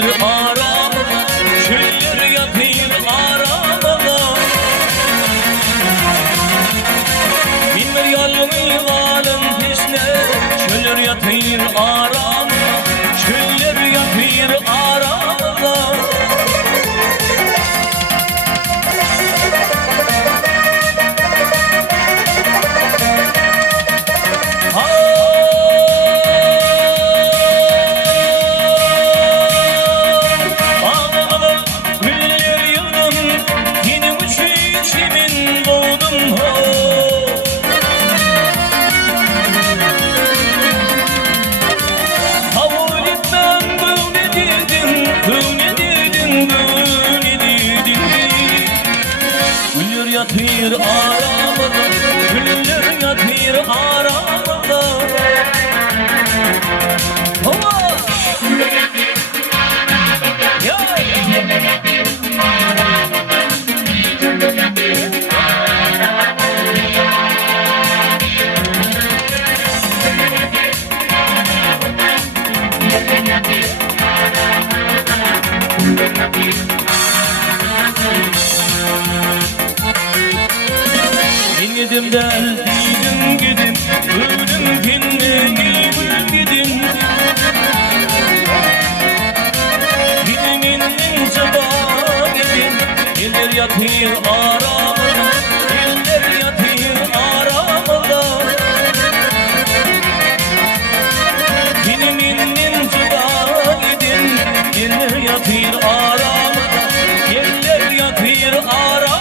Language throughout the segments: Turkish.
yatır aramda, çöller yatır aramda. Binler yalın valın peşine, çöller yatır aramda, çöller yatır aramda. Yatır aramda, güller yatır aramda. Hava! Ya! Gidim deldim gidim, öldüm kendimi gidim. Gidimin sabah gidin, eller yatır aramda, eller yatır aramda. Gidimin sabah gidin, eller yatır aramda, eller yatır aramda.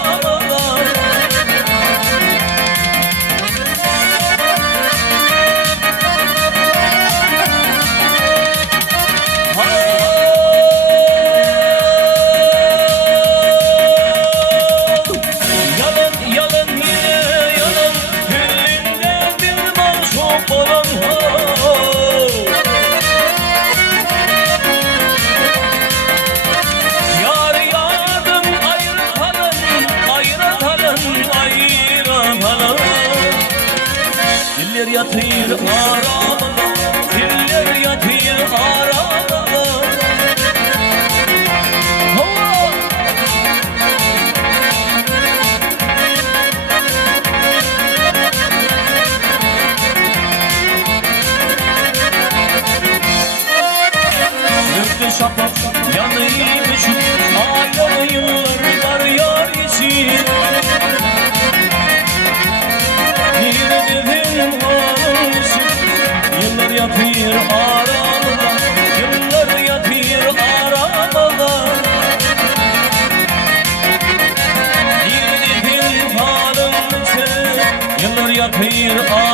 Diller yatır aramda, diller yatır aramda. Hava! Öptü şafak yanıyım için, hala yıllar yar için. Yıllar yatır aramda, yıllar yatır aramda. Girdim halım için, yıllar yatır aramda.